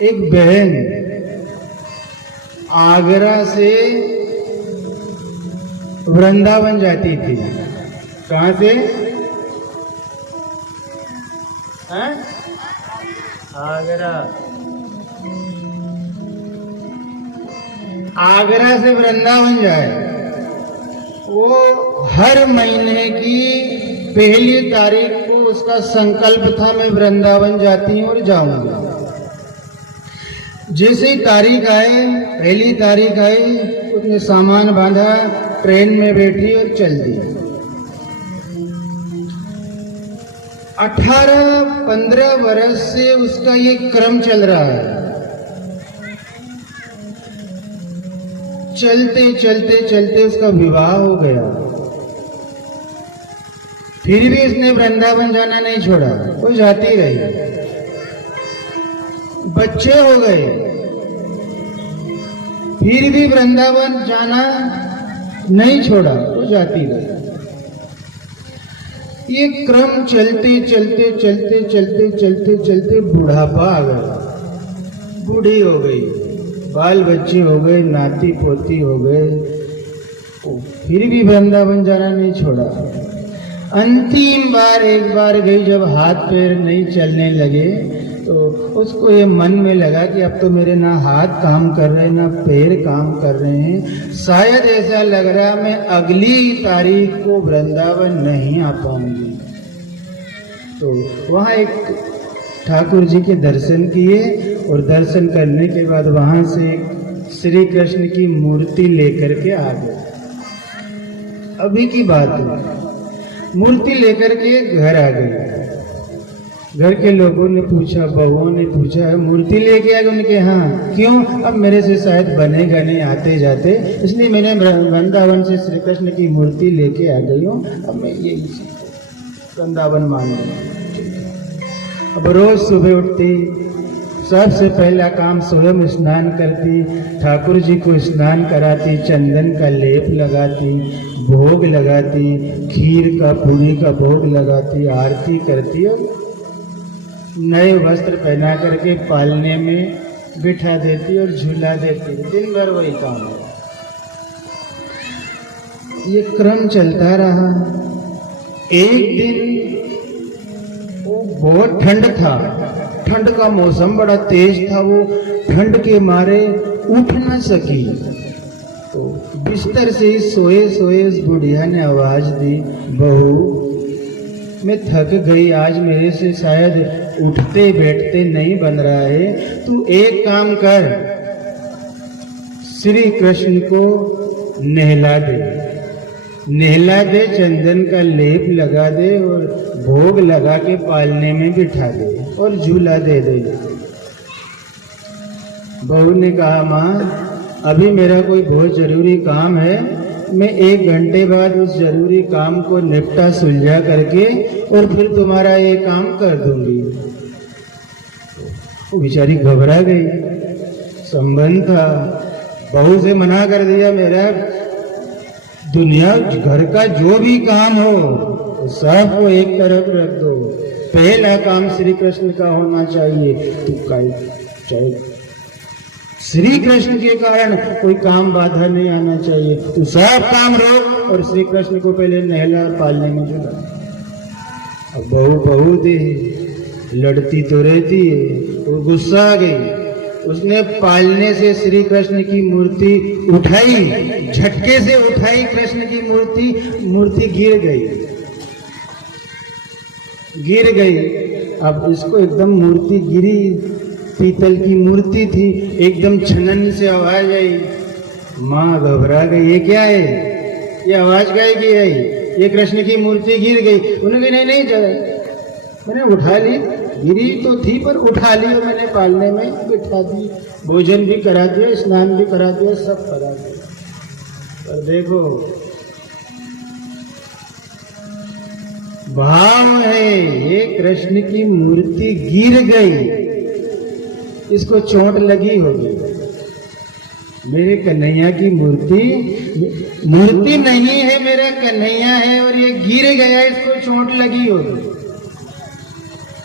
एक बहन आगरा से वृंदावन जाती थी। कहां से? आगरा से वृंदावन जाए। वो हर महीने की पहली तारीख को उसका संकल्प था, मैं वृंदावन जाती हूँ और जाऊंगा। जैसे ही तारीख आए, पहली तारीख आई, उसने सामान बांधा, ट्रेन में बैठी और चल दी। 18-15 वर्ष से उसका ये क्रम चल रहा है। चलते चलते चलते उसका विवाह हो गया। फिर भी उसने वृंदावन जाना नहीं छोड़ा, वो जाती रही। बच्चे हो गए, फिर भी वृंदावन जाना नहीं छोड़ा, वो जाती रही। ये क्रम चलते चलते चलते चलते चलते चलते बुढ़ापा आ गया। बूढ़ी हो गई, बाल बच्चे हो गए, नाती पोती हो गए, फिर भी वृंदावन जाना नहीं छोड़ा। अंतिम बार एक बार गई, जब हाथ पैर नहीं चलने लगे तो उसको ये मन में लगा कि अब तो मेरे ना हाथ काम कर रहे ना पैर काम कर रहे हैं, शायद ऐसा लग रहा मैं अगली तारीख को वृंदावन नहीं आ पाऊंगी। तो वहाँ एक ठाकुर जी के दर्शन किए और दर्शन करने के बाद वहां से श्री कृष्ण की मूर्ति लेकर के आ गए। अभी की बात है, मूर्ति लेकर के घर आ गए। घर के लोगों ने पूछा, बहुओं ने पूछा, मूर्ति लेके आ गए? उनके हाँ। क्यों? अब मेरे से शायद बनेगा नहीं आते जाते, इसलिए मैंने वृंदावन से श्री कृष्ण की मूर्ति लेके आ गई हूँ, अब मैं ये वृंदावन मान लूँ। अब रोज सुबह उठती, सबसे पहला काम स्वयं स्नान करती, ठाकुर जी को स्नान कराती, चंदन का लेप लगाती, भोग लगाती, खीर का पूरी का भोग लगाती, आरती करती और नए वस्त्र पहना करके पालने में बिठा देती और झूला देती। दिन भर वही काम है। ये क्रम चलता रहा। एक दिन वो बहुत ठंड था, ठंड का मौसम बड़ा तेज था, वो ठंड के मारे उठ न सकी। तो बिस्तर से सोए सोए उस बुढ़िया ने आवाज दी, बहू मैं थक गई, आज मेरे से शायद उठते बैठते नहीं बन रहा है, तू एक काम कर, श्री कृष्ण को नहला दे, चंदन का लेप लगा दे और भोग लगा के पालने में बिठा दे और झूला दे दे। बहू ने कहा, माँ अभी मेरा कोई बहुत जरूरी काम है, मैं 1 घंटे बाद उस जरूरी काम को निपटा सुलझा करके और फिर तुम्हारा ये काम कर दूंगी। वो बेचारी घबरा गई, संबंध था, बहू से मना कर दिया, मेरा दुनिया घर का जो भी काम हो सब को एक तरफ रख दो, पहला काम श्री कृष्ण का होना चाहिए। तू चाहे श्री कृष्ण के कारण कोई काम बाधा नहीं आना चाहिए, तू सब काम रोक और श्री कृष्ण को पहले नहला और पालने में जुड़ा। अब बहू थी, लड़ती तो रहती है, वो गुस्सा आ गई, उसने पालने से श्री कृष्ण की मूर्ति उठाई, झटके से उठाई कृष्ण की मूर्ति गिर गई। अब इसको एकदम मूर्ति गिरी, पीतल की मूर्ति थी, एकदम छनन से आवाज आई। माँ घबरा गई, ये क्या है, ये आवाज गाय की आई, ये कृष्ण की मूर्ति गिर गई। उन्होंने नहीं मैंने उठा ली, गिरी तो थी पर उठा ली और मैंने पालने में बिठा दी, भोजन भी करा दिया, स्नान भी करा दिया, सब करा दिया। पर देखो भाव है, ये कृष्ण की मूर्ति गिर गई, इसको चोट लगी होगी। मेरे कन्हैया की मूर्ति नहीं है, मेरा कन्हैया है और ये गिर गया, इसको चोट लगी होगी।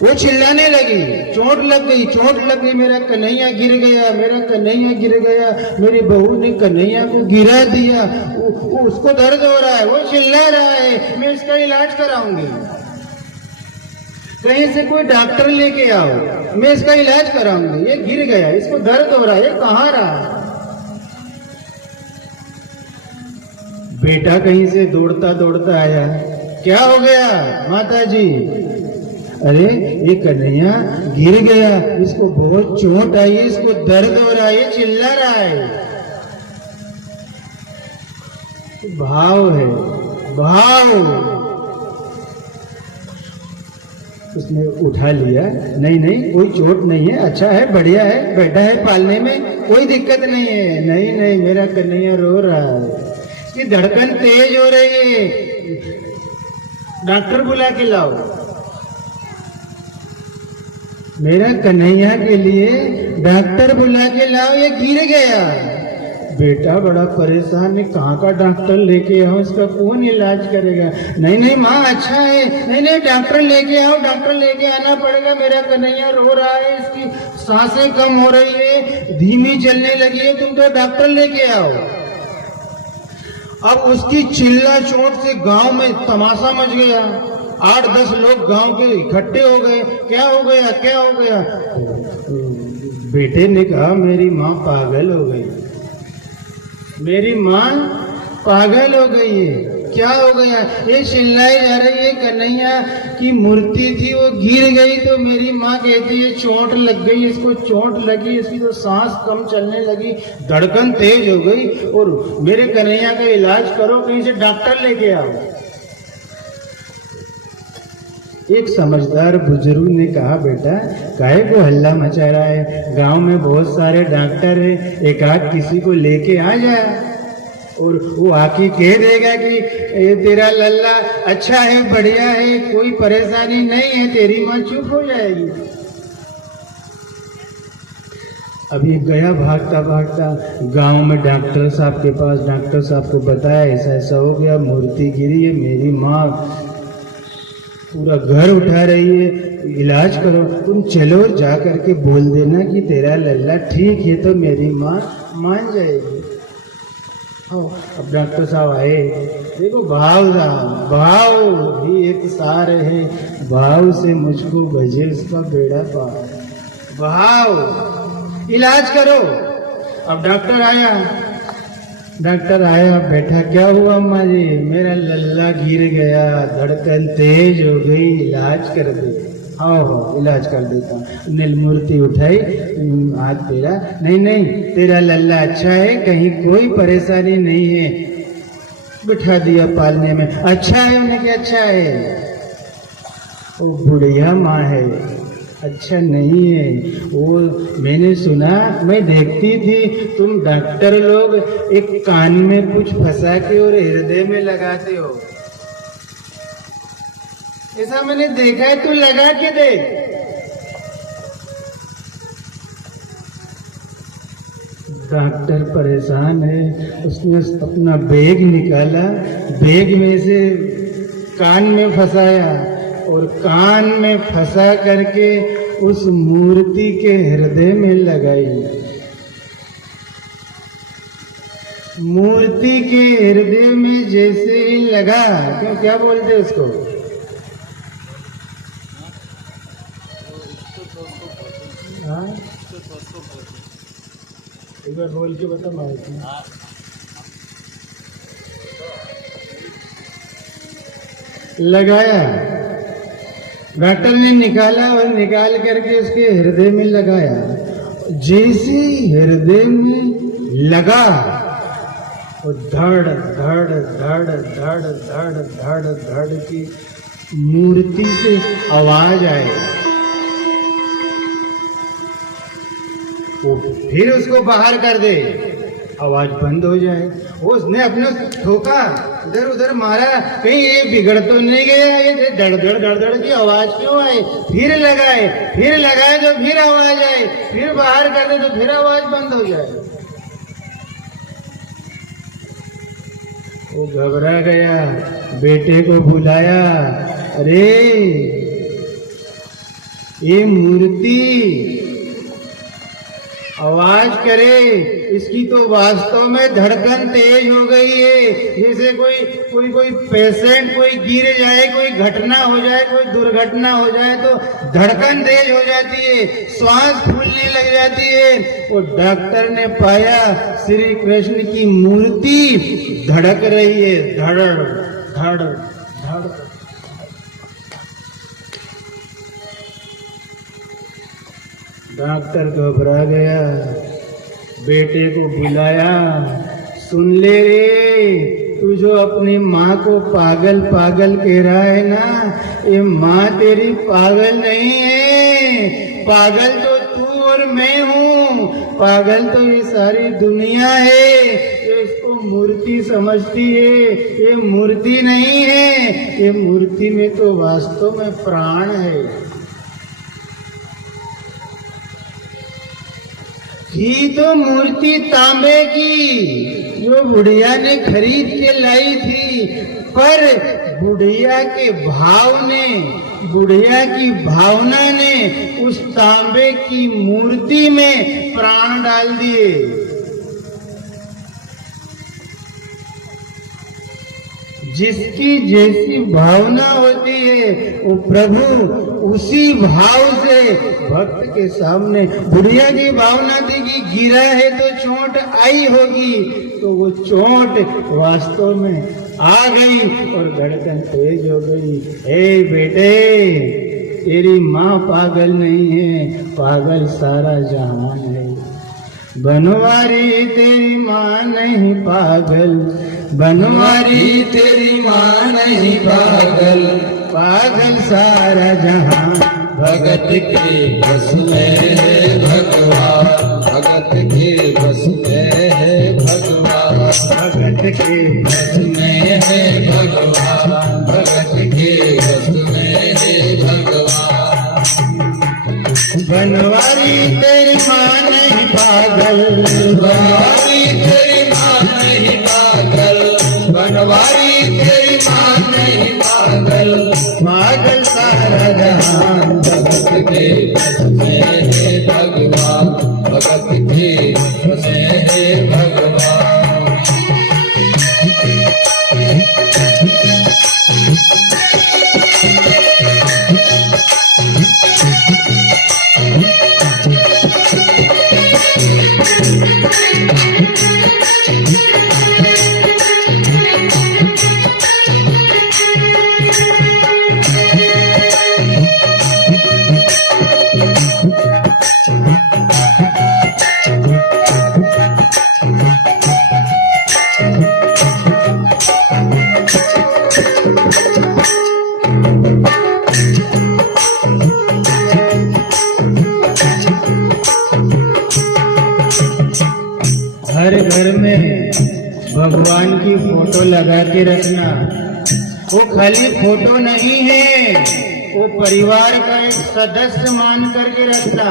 वो चिल्लाने लगी, चोट लग गई, चोट लग गई, मेरा कन्हैया गिर गया, मेरा कन्हैया गिर गया, मेरी बहू ने कन्हैया को गिरा दिया, उसको दर्द हो रहा है, वो चिल्ला रहा है, मैं इसका इलाज कराऊंगी। कहीं से कोई डॉक्टर लेके आओ, मैं इसका इलाज कराऊंगी। ये गिर गया, इसको दर्द हो रहा है, ये कहाँ रहा। बेटा कहीं से दौड़ता दौड़ता आया, क्या हो गया माता जी? अरे ये कन्हैया गिर गया, इसको बहुत चोट आई है, इसको दर्द हो रहा है, ये चिल्ला रहा है। भाव है, भाव। उसने उठा लिया, नहीं नहीं कोई चोट नहीं है, अच्छा है, बढ़िया है, बैठा है पालने में, कोई दिक्कत नहीं है। नहीं नहीं मेरा कन्हैया रो रहा है, इसकी धड़कन तेज हो रही है, डॉक्टर बुला के लाओ। मेरा कन्हैया के लिए डॉक्टर बुला के लाओ, ये गिर गया। बेटा बड़ा परेशान है, कहाँ का डॉक्टर लेके आओ, इसका कौन इलाज करेगा? नहीं नहीं माँ अच्छा है, नहीं नहीं डॉक्टर लेके आओ, डॉक्टर लेके आना पड़ेगा, मेरा कन्हैया रो रहा है, इसकी सांसें कम हो रही है, धीमी चलने लगी है, तुम तो डॉक्टर लेके आओ। अब उसकी चिल्ला चोट से गांव में तमाशा मच गया, 8-10 लोग गांव के इकट्ठे हो गए, क्या हो गया, क्या हो गया? बेटे ने कहा मेरी माँ पागल हो गई, मेरी माँ पागल हो गई है। क्या हो गया? ये चिल्लाई जा रही है, कन्हैया की मूर्ति थी वो गिर गई, तो मेरी माँ कहती है चोट लग गई, इसको चोट लगी, इसकी तो सांस कम चलने लगी, धड़कन तेज हो गई, और मेरे कन्हैया का इलाज करो, कहीं से डॉक्टर लेके आओ। एक समझदार बुजुर्ग ने कहा बेटा काहे को हल्ला मचा रहा है, गांव में बहुत सारे डॉक्टर है, एक आध किसी को लेके आ जाए, और वो आके कह देगा कि ये तेरा लल्ला अच्छा है, बढ़िया है, कोई परेशानी नहीं है, तेरी माँ चुप हो जाएगी। अभी गया भागता भागता गांव में डॉक्टर साहब के पास, डॉक्टर साहब को बताया ऐसा ऐसा हो गया, मूर्ति गिरी है, मेरी माँ पूरा घर उठा रही है, इलाज करो, तुम चलो जा करके बोल देना कि तेरा लल्ला ठीक है, तो मेरी माँ मान जाएगी। अब डॉक्टर साहब आए, देखो भाव भाव ही एक सार है, भाव से मुझको भजे उसका बेड़ा पार, भाव इलाज करो। अब डॉक्टर आया, बैठा, क्या हुआ अम्मा जी? मेरा लल्ला गिर गया, धड़कन तेज हो गई, इलाज कर दे। हाँ इलाज कर देता हूँ। नीलमूर्ति उठाई, हाथ फेरा, नहीं नहीं तेरा लल्ला अच्छा है, कहीं कोई परेशानी नहीं है, बिठा दिया पालने में। अच्छा है? उन्हें क्या अच्छा है? वो बुढ़िया माँ है, अच्छा नहीं है वो। मैंने सुना, मैं देखती थी तुम डॉक्टर लोग एक कान में कुछ फंसा के और हृदय में लगाते हो, ऐसा मैंने देखा है, तू लगा के देख। डॉक्टर परेशान है, उसने अपना बैग निकाला, बैग में से कान में फंसाया, और कान में फंसा करके उस मूर्ति के हृदय में लगाई। मूर्ति के हृदय में जैसे ही लगा, क्यों क्या बोलते उसको, एक बार बोल के बता मालूम। लगाया, डॉक्टर ने निकाला और निकाल करके उसके हृदय में लगाया। जैसे हृदय में लगा, और धड़ धड़ धड़ धड़ धड़ धड़ धड़ की मूर्ति से आवाज आए। वो फिर उसको बाहर कर दे, आवाज बंद हो जाए। उसने अपने ठोका, इधर उधर मारा, कहीं ये बिगड़ तो नहीं गया, ये धड़ धड़ धड़ धड़ की आवाज क्यों आई? फिर लगाए तो फिर आवाज आए, फिर बाहर कर दे तो फिर आवाज बंद हो जाए। वो घबरा गया, बेटे को बुलाया, अरे ये मूर्ति आवाज करे, इसकी तो वास्तव में धड़कन तेज हो गई है। जैसे कोई पेशेंट कोई गिर जाए, कोई घटना हो जाए, कोई दुर्घटना हो जाए तो धड़कन तेज हो जाती है, श्वास फूलने लग जाती है। वो डॉक्टर ने पाया श्री कृष्ण की मूर्ति धड़क रही है, धड़ धड़ धड़। डॉक्टर घबरा गया, बेटे को बुलाया, सुन ले रे, तू जो अपनी माँ को पागल पागल कह रहा है ना, ये माँ तेरी पागल नहीं है, पागल तो तू और मैं हूँ, पागल तो ये सारी दुनिया है। ये इसको मूर्ति समझती है, ये मूर्ति नहीं है, ये मूर्ति में तो वास्तव में प्राण है। थी तो मूर्ति तांबे की जो बुढ़िया ने खरीद के लाई थी, पर बुढ़िया के भाव ने, बुढ़िया की भावना ने उस तांबे की मूर्ति में प्राण डाल दिए। जिसकी जैसी भावना होती है वो प्रभु उसी भाव से भक्त के सामने। बुढ़िया की भावना थी कि गिरा है तो चोट आई होगी, तो वो चोट वास्तव में आ गई और धड़कन तेज हो गई। हे बेटे, तेरी माँ पागल नहीं है, पागल सारा जहान है। बनवारी तेरी माँ नहीं पागल, बनवारी तेरी माँ नहीं पागल, पागल सारा जहां। भगत के बस में है भगवान, भगत के बस में है भगवान, भगत के बस में है भगवान, भगत के बस में है भगवान। बनवारी तेरी माँ नहीं पागल, बनवारी तेरी माँ नहीं पागल, बनवारी तेरी माँ नहीं पागल, पागल सारा जहां। भगत के बस में है भगवान, भगत के बस में है भगवान। हर घर में भगवान की फोटो लगा के रखना। वो खाली फोटो नहीं है, वो परिवार का एक सदस्य मान करके रखना।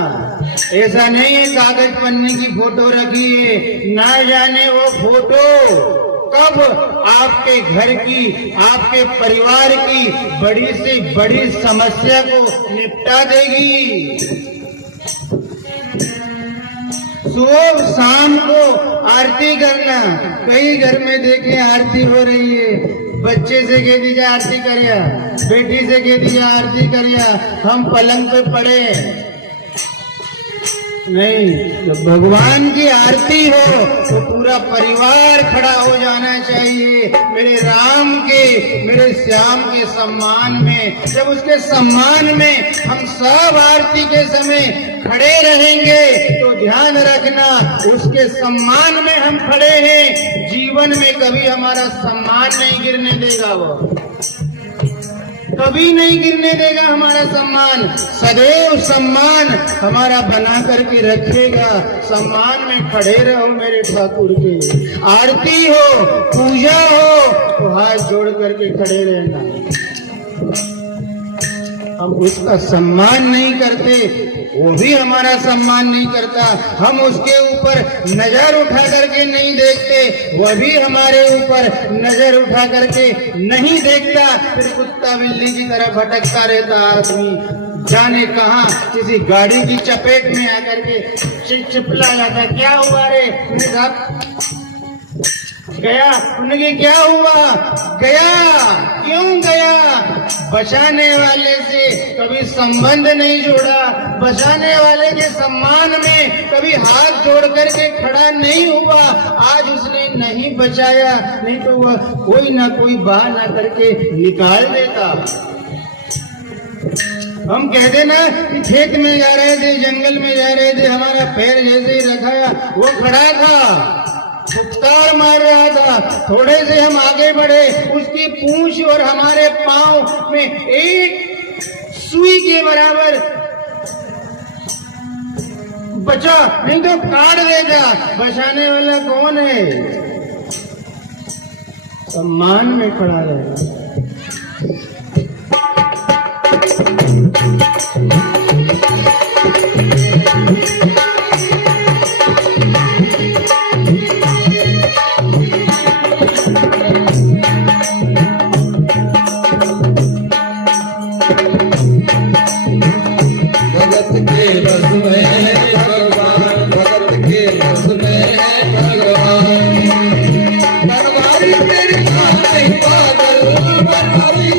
ऐसा नहीं है कागज पन्ने की फोटो रखी है, ना जाने वो फोटो कब आपके घर की, आपके परिवार की बड़ी से बड़ी समस्या को निपटा देगी। सुबह शाम को आरती करना। कई घर में देखे आरती हो रही है, बच्चे से कह दीजिए आरती करिया, बेटी से कह दीजिए आरती करिया, हम पलंग पे पड़े नहीं। जब भगवान की आरती हो तो पूरा परिवार खड़ा हो जाना चाहिए मेरे राम के, मेरे श्याम के सम्मान में। जब उसके सम्मान में हम सब आरती के समय खड़े रहेंगे तो ध्यान रखना उसके सम्मान में हम खड़े हैं। जीवन में कभी हमारा सम्मान नहीं गिरने देगा, वो कभी नहीं गिरने देगा हमारा सम्मान। सदैव सम्मान हमारा बना करके रखेगा। सम्मान में खड़े रहो मेरे ठाकुर के। आरती हो, पूजा हो तो हाथ जोड़ करके खड़े रहना। हम उसका सम्मान नहीं करते, वो भी हमारा सम्मान नहीं करता। हम उसके ऊपर नजर उठा करके नहीं देखते, वह भी हमारे ऊपर नजर उठा करके नहीं देखता। फिर कुत्ता बिल्ली की तरह भटकता रहता आदमी। जाने कहा किसी गाड़ी की चपेट में आकर के चिपला जाता। क्या हुआ रे? मैंने कहा गया। उन्होंने क्या हुआ? गया। क्यों गया? बचाने वाले से कभी संबंध नहीं जोड़ा, बचाने वाले के सम्मान में कभी हाथ जोड़ करके खड़ा नहीं हुआ। आज उसने नहीं बचाया, नहीं तो वह कोई ना कोई बहाना करके निकाल देता। हम कहते ना कि खेत में जा रहे थे, जंगल में जा रहे थे, हमारा पैर जैसे ही रखाया वो खड़ा था, फुफकार मार रहा था। थोड़े से हम आगे बढ़े, उसकी पूंछ और हमारे पांव में एक सुई के बराबर बचा, नहीं तो काट देगा। बचाने वाला कौन है? सम्मान में खड़ा रहे। भगत के रस में है भगवान, भगत के रस में है भगवान। बनवारी तेरी माँ नहीं पागल, बनवारी